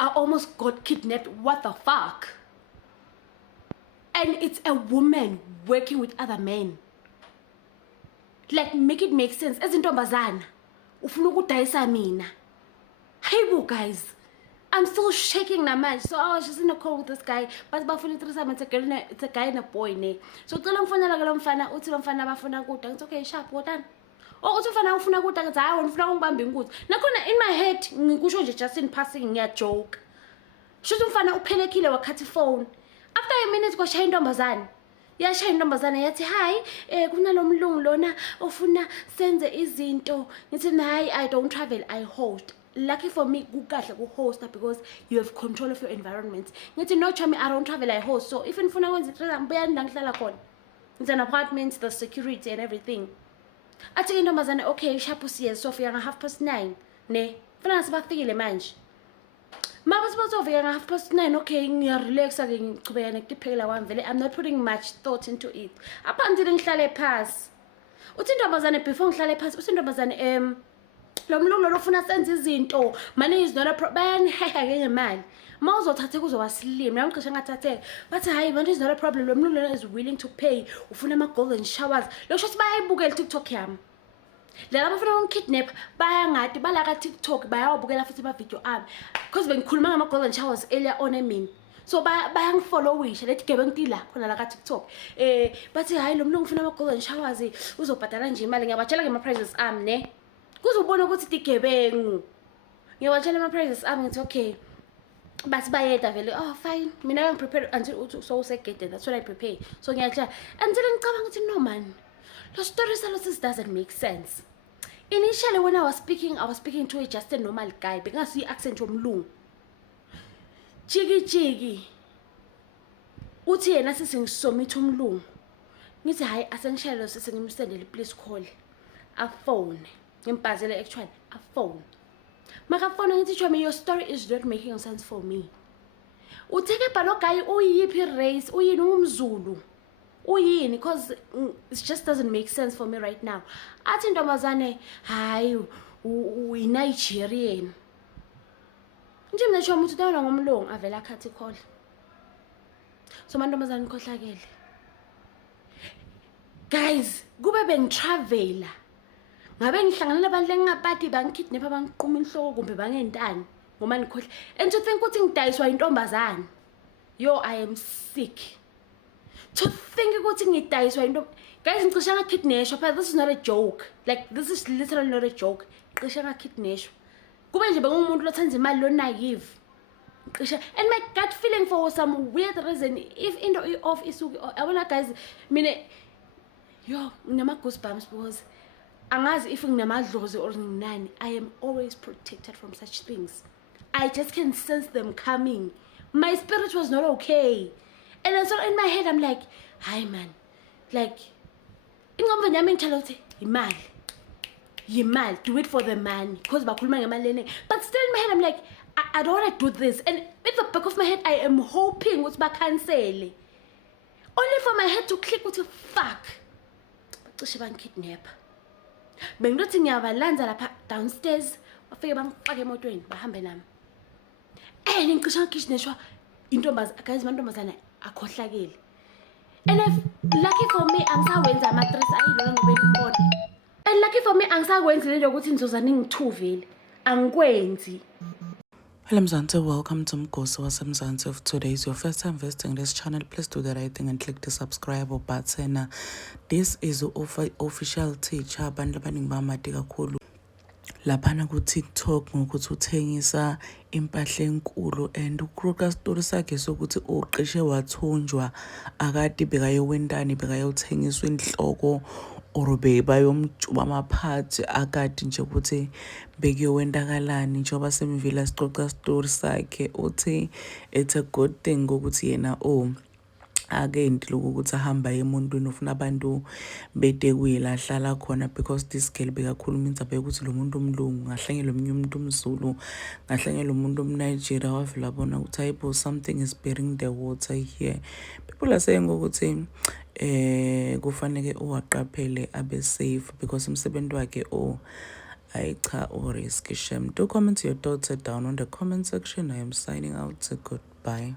I almost got kidnapped. What the fuck? And it's a woman working with other men. Like, make it make sense. As in Tombazana, ufuna ukudayisa mina. Hey, boo, guys. I'm still shaking na man. So I was just in a call with this guy. But it's a guy and a boy, ne. So tell him fana la mfana, uthi mfana bafuna kuda. It's okay, sharp, what done? Oh, uthi mfana ufuna kuda, ngathi hayi ufuna ungibambe inkuthi. Nakhona in my head ngikusho nje just in passing ngiya joke. Shothi mfana uphelekile wakhathi phone. After a minute kwashaya intombazane. Yashaya intombazane yathi hi, kunalomlungu lona ofuna senze izinto. Ngithi hayi, I don't travel, I host. Lucky for me, kukahle ku host because you have control of your environment. Ngithi no chami, I don't travel, I host. So if ngifuna kwenza itrip ngibuya ngihlala khona. It's an apartment, the security and everything. Athi intombazane okay, sharp siye Sophia nga 9:30 ne. Funa sibafikile manje. Mabas Sophia nga 9:30 okay, ngiya relax ke ngichubeka nekuphekela kwami vele. I'm not putting much thought into it. Apha ngithini ngihlale phasi. Uthi intombazane before ngihlale phasi, uthi intombazane lomlungu lofuna senze izinto money is not a problem hehe ngemali mawuzothathe kuzoba slim nami ngicishe ngathatheka bathi hayi money is not a problem lomlungu is willing to pay ufuna ama golden showers lokho shothi bayayibukela TikTok yami laba bafuna ukukidnap bayangadi balaka TikTok bayawabukela futhi ama video ami because bengikhuluma ngama golden showers earlier on emini so bayangifollowisha lethi gebengitila khona la ka TikTok bathi hayi lomlungu ufuna ama golden showers uzobhadala nje imali ngiyabatshela ke ama prices ami ne kuzobona ukuthi tigebengu ngiyabatshela ama prices ami ngithi okay bathi bayeda vele oh fine mina prepare until so usegede that's what I prepare so ngiyatshela until ngicabanga ukuthi no man the story salosis doesn't make sense. Initially when I was speaking to just a normal guy bengasi accent yomlungu jiki uthi yena sisingisomitha umlungu ngithi hayi asengishayelo sisengimsendele please call a phone ngimbhazela actually a phone maka phone ngithi chome your story is not making sense for me utheke balo guy uyiphi race uyini umzulu uyini because it just doesn't make sense for me right now athi intombazane hayi uyi Nigerian nje mina chome uthi dawula ngomlungu avela akhathi call so mantombazane khohlakele guys kube bengitraveler ngabe ngihlangana nabantu lengapati bangikidnap abangiqhuma inhloko kumbe bangentani ngoma ngikhohle and to think ukuthi ngidayiswa intombazane yo I am sick to think ukuthi ngidayiswa into guys ngicishe ngakidnashwa but this is not a joke like this is literally not a joke ngicishe ngakidnashwa kube nje bengumuntu lothenza imali lo naive ngicishe and my gut feeling for some weird reason if into off isuki yabona guys mina yo nginama goosebumps because angazi if nginamadlozi or nginani I am always protected from such things. I just can sense them coming. My spirit was not okay. And then so in my head I'm like, hi man. Like ingomba nyami ngitshela ukuthi imali do it for the man because bakhuluma ngemali leni but still in my head I'm like I don't want to do this and in the back of my head I am hoping ukuthi bacancele only for my head to click ukuthi fuck bacishe bangikidnap bengilothi ngiyabalanza lapha downstairs bafike bangifake emotweni bahambe nami ngicishe ngikidnashwa intombazana guys mantombazana akhohlakele and if lucky for me angisawenza ama-3 ayilona ngibekubona and lucky for me angisakwenzi lento ukuthi ngizozana ngithu vele angikwenzi. Hello Mzansi, welcome to Mgosi waseMzansi. If today is your first time visiting this channel, please do the right thing and click the subscribe button. This is the official teacher abantu abaningi bamade kakhulu laphana ku TikTok ngokuthi uthengisa impahla enkulu and ukroka story sakhe sokuthi uqeshe wathunjwa akade bekayowendani bekayothengiswa inhloko orube bayomjuba amaphathi akade nje ukuthi bekiyowendakalani njengoba semvila sicoca story sakhe uthi it's a good thing ukuthi yena akenti lokuthi ahamba emuntwini ufuna abantu bede kuyela hlala khona because this girl bekakhuluma indaba yokuthi lo muntu umlungu ngahlangela omunye umuntu umzulu ngahlangela umuntu umNigeria wavela bona ukuthi ayibo something is bearing the water here. People are saying ukuthi kufanele uwaqaphele abe safe because umsebenzi wakhe I cha risk shem. Do comment your thoughts down on the comment section. I am signing out. Goodbye.